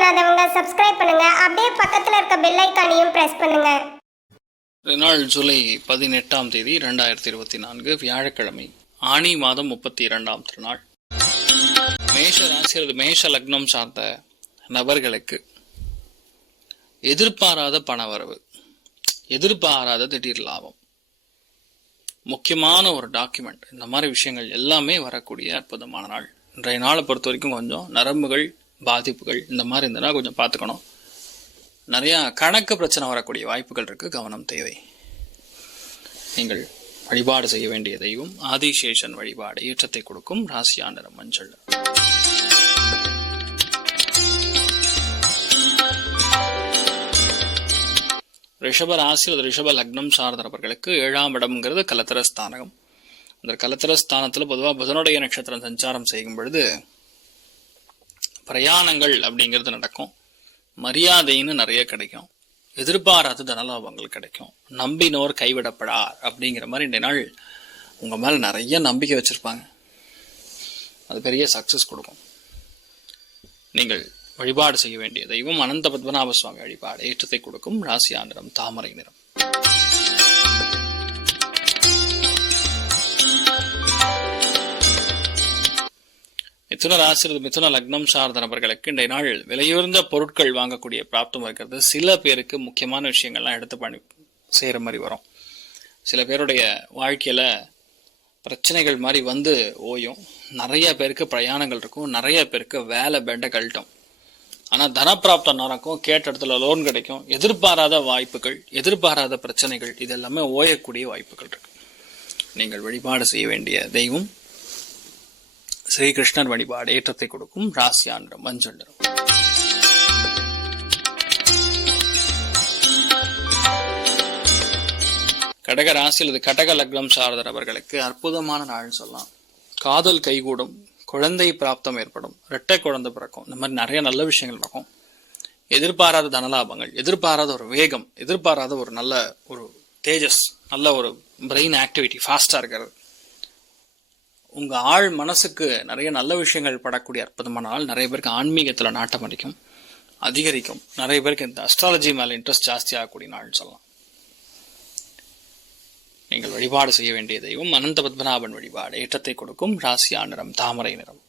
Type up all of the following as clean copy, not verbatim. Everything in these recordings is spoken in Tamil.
பண்ணாதவங்க சப்ஸ்கிரைப் பண்ணுங்க. அப்படியே பக்கத்துல இருக்க பெல் ஐகானையும் பிரஸ் பண்ணுங்க. நாள் ஜூலை 18ஆம் தேதி 2024 வியாழக்கிழமை, ஆனி மாதம் 32ஆம் திருநாள். மேஷ ராசி அல்லது மேஷ லக்னம் சார்ந்த நபர்களுக்கு எதிர்பாராத பணவரவு, எதிர்பாராத திடீர் லாபம், முக்கியமான ஒரு டாக்குமெண்ட், இந்த மாதிரி விஷயங்கள் எல்லாமே வரக்கூடிய அற்புதமான நாள். இன்றைய நாளை பொறுத்த வரைக்கும் கொஞ்சம் நரம்புகள் பாதிப்புகள் இந்த மாதிரி இருந்ததுன்னா கொஞ்சம் பார்த்துக்கணும். நிறைய கணக்கு பிரச்சனை வரக்கூடிய வாய்ப்புகள் இருக்கு, கவனம் தேவை. நீங்கள் வழிபாடு செய்ய வேண்டிய தெய்வம் ஆதிசேஷன் வழிபாடு ஏற்றத்தை கொடுக்கும். ராசியா நிறம் மஞ்சள். ரிஷப ராசி அல்லது ரிஷப லக்னம் சார்ந்தவர்களுக்கு 7ஆம் இடம்ங்கிறது கலத்திரஸ்தானகம். அந்த கலத்திரஸ்தானத்துல பொதுவாக புதனுடைய நட்சத்திரம் சஞ்சாரம் செய்யும் பொழுது பிரயாணங்கள் அப்படிங்கிறது நடக்கும். மரியாதைன்னு நிறைய கிடைக்கும். எதிர்பாராத தனலாபங்கள் கிடைக்கும். நம்பினோர் கைவிடப்படார் அப்படிங்கிற மாதிரி இந்த நாள் உங்க மேல நிறைய நம்பிக்கை வச்சிருப்பாங்க. அது பெரிய சக்சஸ் கொடுக்கும். நீங்கள் வழிபாடு செய்ய வேண்டிய தெய்வம் அனந்த பத்மநாப சுவாமி வழிபாடு ஏற்றத்தை கொடுக்கும். ராசியா நிறம் தாமரை நிறம். மிதுன ராசி மிதுன லக்னம் சார்ந்த நபர்களுக்கு இன்றைய நாள் விலையுயர்ந்த பொருட்கள் வாங்கக்கூடிய பிராப்தம் இருக்கிறது. சில பேருக்கு முக்கியமான விஷயங்கள்லாம் எடுத்து பண்ணி செய்யற மாதிரி வரும். சில பேருடைய வாழ்க்கையில பிரச்சனைகள் மாதிரி வந்து ஓயும். நிறைய பேருக்கு பிரயாணங்கள் இருக்கும். நிறைய பேருக்கு வேலை பெண்ட கழட்டும். ஆனா தனப்பிராப்தம் நடக்கும். கேட்ட இடத்துல லோன் கிடைக்கும். எதிர்பாராத வாய்ப்புகள், எதிர்பாராத பிரச்சனைகள் இதெல்லாமே ஓயக்கூடிய வாய்ப்புகள் இருக்கு. நீங்கள் வழிபாடு செய்ய வேண்டிய தெய்வம் ஸ்ரீகிருஷ்ணர் வழிபாடு ஏற்றத்தை கொடுக்கும். ராசியா நிறம் மஞ்சள் நிறம். கடக ராசி அல்லது கடக லக்னம் சார்ந்த நபர்களுக்கு அற்புதமான நாள்னு சொல்லலாம். காதல் கைகூடும், குழந்தை பிராப்தம் ஏற்படும், இரட்டை குழந்தை பிறக்கும். இந்த மாதிரி நிறைய நல்ல விஷயங்கள் நடக்கும். எதிர்பாராத தனலாபங்கள், எதிர்பாராத ஒரு வேகம், எதிர்பாராத ஒரு நல்ல ஒரு தேஜஸ், நல்ல ஒரு பிரெயின் ஆக்டிவிட்டி ஃபாஸ்டா இருக்கிறது. உங்க ஆள் மனசுக்கு நிறைய நல்ல விஷயங்கள் படக்கூடிய அற்புதமான நாள். நிறைய பேருக்கு ஆன்மீகத்துல நாட்டம் அதிகரிக்கும். நிறைய பேருக்கு இந்த அஸ்ட்ராலஜி மேல இன்ட்ரெஸ்ட் ஜாஸ்தி ஆகக்கூடிய நாள்னு சொல்லலாம். நீங்கள் வழிபாடு செய்ய வேண்டிய தெய்வம் அனந்த பத்மநாபன் வழிபாடு ஏற்றத்தை கொடுக்கும். ராசியா நிறம் தாமரை நிறம்.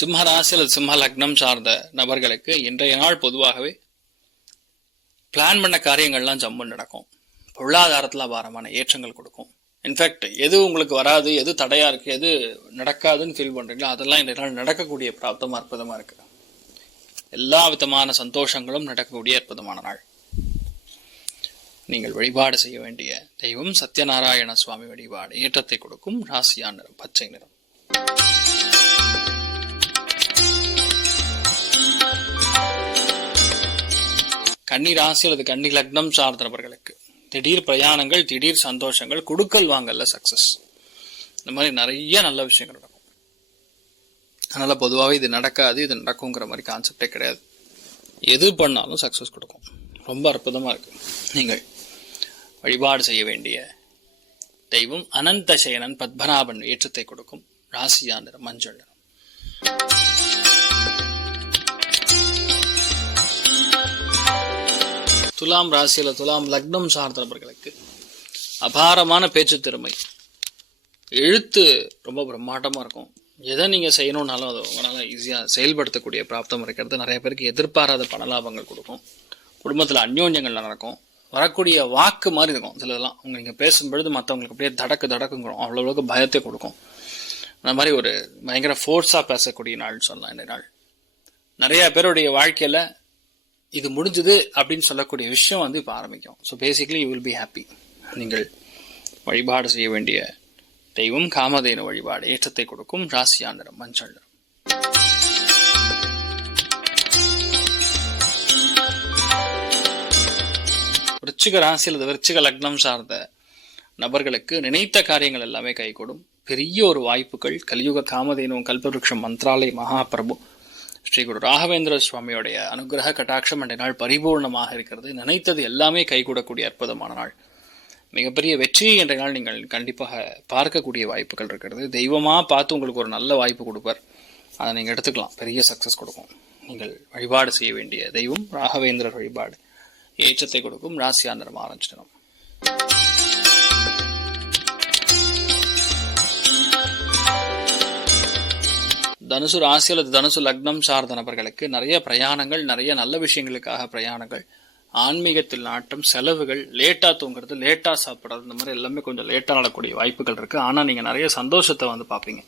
சிம்ம ராசி அல்லது சிம்ம லக்னம் சார்ந்த நபர்களுக்கு இன்றைய நாள் பொதுவாகவே பிளான் பண்ண காரியங்கள்லாம் ஜம்முன்னு நடக்கும். பொருளாதாரத்துல அபாரமான ஏற்றங்கள் கொடுக்கும். இன்ஃபேக்ட் எது உங்களுக்கு வராது, எது தடையா இருக்கு, எது நடக்காதுன்னு ஃபீல் பண்றீங்களோ அதெல்லாம் இந்த நாள் நடக்கக்கூடிய பிராப்தமா அற்புதமா இருக்கு. எல்லா விதமான சந்தோஷங்களும் நடக்கக்கூடிய அற்புதமான நாள். நீங்கள் வழிபாடு செய்ய வேண்டிய தெய்வம் சத்யநாராயண சுவாமி வழிபாடு ஏற்றத்தை கொடுக்கும். ராசியா நிறம் பச்சை நிறம். கன்னி ராசி அல்லது கன்னி லக்னம் சார்ந்த நபர்களுக்கு திடீர் பிரயாணங்கள், திடீர் சந்தோஷங்கள், குடுக்கல் வாங்கல்ல சக்சஸ், இந்த மாதிரி நிறைய நல்ல விஷயங்கள் நடக்கும். அதனால பொதுவாகவே இது நடக்காது, இது நடக்குங்கிற மாதிரி கான்செப்டே கிடையாது. எது பண்ணாலும் சக்சஸ் கொடுக்கும். ரொம்ப அற்புதமா இருக்கு. நீங்கள் வழிபாடு செய்ய வேண்டிய தெய்வம் அனந்த சயனன் பத்மநாபன் ஏற்றத்தை கொடுக்கும். ராசியா நிறம் மஞ்சள் நிறம். துலாம் ராசியில துலாம் லக்னம் சார்ந்த நபர்களுக்கு அபாரமான பேச்சு திறமை, எழுத்து ரொம்ப பிரம்மாண்டமா இருக்கும். எதை நீங்க செய்யணும்னாலும் அதை உங்களால ஈஸியா செயல்படுத்தக்கூடிய பிராப்தம் இருக்கிறது. நிறைய பேருக்கு எதிர்பாராத பணலாபங்கள் கொடுக்கும். குடும்பத்துல அந்யோன்யங்கள் நடக்கும். வரக்கூடிய வாக்கு மாதிரி இருக்கும். சிலதெல்லாம் நீங்க பேசும்பொழுது மற்றவங்களுக்கு அப்படியே தடக்குங்கிறோம். அவ்வளவுக்கு பயத்தை கொடுக்கும். அந்த மாதிரி ஒரு பயங்கர ஃபோர்ஸா பேசக்கூடிய நாள் சொல்லலாம் இந்த நாள். நிறைய பேருடைய வாழ்க்கையில இது முடிஞ்சது அப்படின்னு சொல்லக்கூடிய விஷயம் இப்ப ஆரம்பிக்கும். So basically you will be happy. நீங்கள் வழிபாடு செய்ய வேண்டிய தெய்வம் காமதேனு வழிபாடு ஏற்றத்தை கொடுக்கும். ராசியா நிறம் மஞ்சள் நிறம். விருச்சிக ராசி அல்லது விருச்சிக லக்னம் சார்ந்த நபர்களுக்கு நினைத்த காரியங்கள் எல்லாமே கைகூடும். பெரிய ஒரு வாய்ப்புகள். கலியுக காமதேனு கல்பவருஷம் மந்த்ராலய மகாபிரபு ஸ்ரீ குரு ராகவேந்திர சுவாமியோடைய அனுகிரக கட்டாட்சம் அன்றைய நாள் பரிபூர்ணமாக இருக்கிறது. நினைத்தது எல்லாமே கைகூடக்கூடிய அற்புதமான நாள். மிகப்பெரிய வெற்றியை என்ற நாள் நீங்கள் கண்டிப்பாக பார்க்கக்கூடிய வாய்ப்புகள் இருக்கிறது. தெய்வமாக பார்த்து உங்களுக்கு ஒரு நல்ல வாய்ப்பு கொடுப்பார். அதை நீங்கள் எடுத்துக்கலாம், பெரிய சக்ஸஸ் கொடுக்கும். நீங்கள் வழிபாடு செய்ய வேண்டிய தெய்வம் ராகவேந்திரர் வழிபாடு ஏற்றத்தை கொடுக்கும். ராசியா நிறம் ஆரஞ்சு நிறம். தனுசு ராசி அல்லது தனுசு லக்னம் சார்ந்த நபர்களுக்கு நிறைய பிரயாணங்கள், நிறைய நல்ல விஷயங்களுக்காக பிரயாணங்கள், ஆன்மீகத்தில் நாட்டம், செலவுகள், லேட்டா தூங்குறது, லேட்டா சாப்பிட்றது, இந்த மாதிரி எல்லாமே கொஞ்சம் லேட்டா நடக்கக்கூடிய வாய்ப்புகள் இருக்கு. ஆனா நீங்க நிறைய சந்தோஷத்தை பார்ப்பீங்க.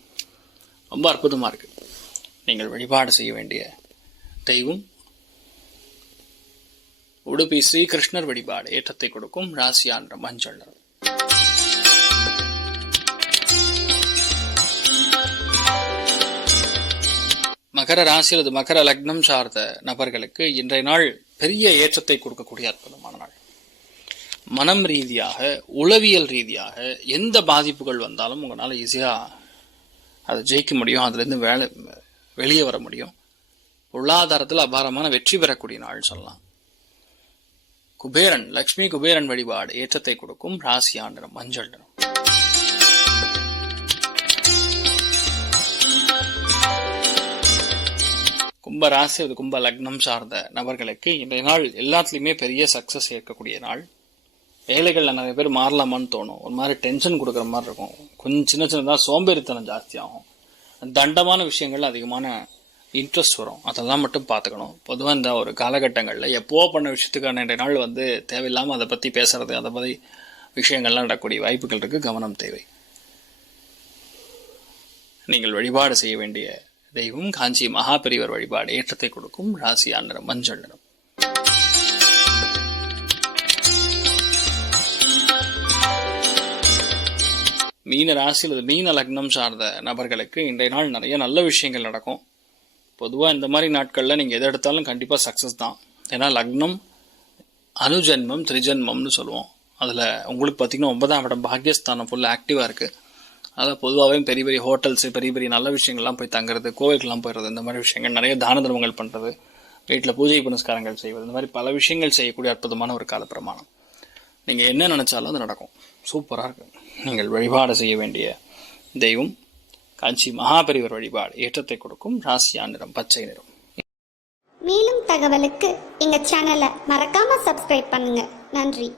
ரொம்ப அற்புதமா இருக்கு. நீங்கள் வழிபாடு செய்ய வேண்டிய தெய்வம் உடுப்பி ஸ்ரீகிருஷ்ணர் வழிபாடு ஏற்றத்தை கொடுக்கும். ராசியா நிறம் மஞ்சள் நிறம். மகர ராசி அல்லது மகர லக்னம் சார்ந்த நபர்களுக்கு இன்றைய நாள் பெரிய ஏற்றத்தை கொடுக்கக்கூடிய அற்புதமான நாள். மனம் ரீதியாக, உளவியல் ரீதியாக எந்த பாதிப்புகள் வந்தாலும் உங்களால் ஈஸியா அதை ஜெயிக்க முடியும். அதுலேருந்து வெளியே வர முடியும். பொருளாதாரத்தில் அபாரமான வெற்றி பெறக்கூடிய நாள் சொல்லலாம். குபேரன், லக்ஷ்மி குபேரன் வழிபாடு ஏற்றத்தை கொடுக்கும். ராசியா நிறம் மஞ்சள் நிறம். கும்ப ராசி அது கும்ப லக்னம் சார்ந்த நபர்களுக்கு இன்றைய நாள் எல்லாத்துலேயுமே பெரிய சக்சஸ் ஏற்கக்கூடிய நாள். வேலைகளில் நிறைய பேர் மாறலாமான்னு தோணும். ஒரு மாதிரி டென்ஷன் கொடுக்குற மாதிரி இருக்கும். கொஞ்சம் சின்னதாக சோம்பேறித்தனம் ஜாஸ்தியாகும். தண்டமான விஷயங்கள்ல அதிகமான இன்ட்ரெஸ்ட் வரும். அதெல்லாம் மட்டும் பார்த்துக்கணும். பொதுவாக இந்த ஒரு காலகட்டங்களில் எப்போ பண்ண விஷயத்துக்கான இன்றைய நாள் தேவையில்லாமல் அதை பற்றி பேசுறது, அதை பற்றி விஷயங்கள்லாம் நடக்கக்கூடிய வாய்ப்புகள் இருக்கு. கவனம் தேவை. நீங்கள் வழிபாடு செய்ய வேண்டிய தெய்வம் காஞ்சி மகாபெரிவர் வழிபாடு ஏற்றத்தை கொடுக்கும். ராசியா நிறம் மஞ்சள் நிறம். மீன ராசி அல்லது மீன லக்னம் சார்ந்த நபர்களுக்கு இன்றைய நாள் நிறைய நல்ல விஷயங்கள் நடக்கும். பொதுவாக இந்த மாதிரி நாட்களில் நீங்கள் எதை எடுத்தாலும் கண்டிப்பாக சக்ஸஸ் தான். ஏன்னா லக்னம் அனுஜன்மம் திரிஜன்மம்னு சொல்லுவோம். அதில் உங்களுக்கு பார்த்தீங்கன்னா 9ஆம் இடம் பாக்யஸ்தானம் ஃபுல்லாக ஆக்டிவாக இருக்குது. அதில் பொதுவாகவே பெரிய பெரிய ஹோட்டல்ஸு, பெரிய பெரிய நல்ல விஷயங்கள்லாம் போய் தங்குறது, கோவிலுக்கெல்லாம் போயிடுறது, இந்த மாதிரி விஷயங்கள், நிறைய தான தர்மங்கள் பண்ணுறது, வீட்டில் பூஜை புனஸ்காரங்கள் செய்வது, இந்த மாதிரி பல விஷயங்கள் செய்யக்கூடிய அற்புதமான ஒரு காலப்பிரமாணம். நீங்கள் என்ன நினைச்சாலும் அது நடக்கும். சூப்பராக இருக்கு. நீங்கள் வழிபாடு செய்ய வேண்டிய தெய்வம் காஞ்சி மகாபெரிவர் வழிபாடு ஏற்றத்தை கொடுக்கும். ராசியா நிறம் பச்சை நிறம். மேலும் தகவலுக்கு எங்க சேனலை மறக்காம சப்ஸ்கிரைப் பண்ணுங்க. நன்றி.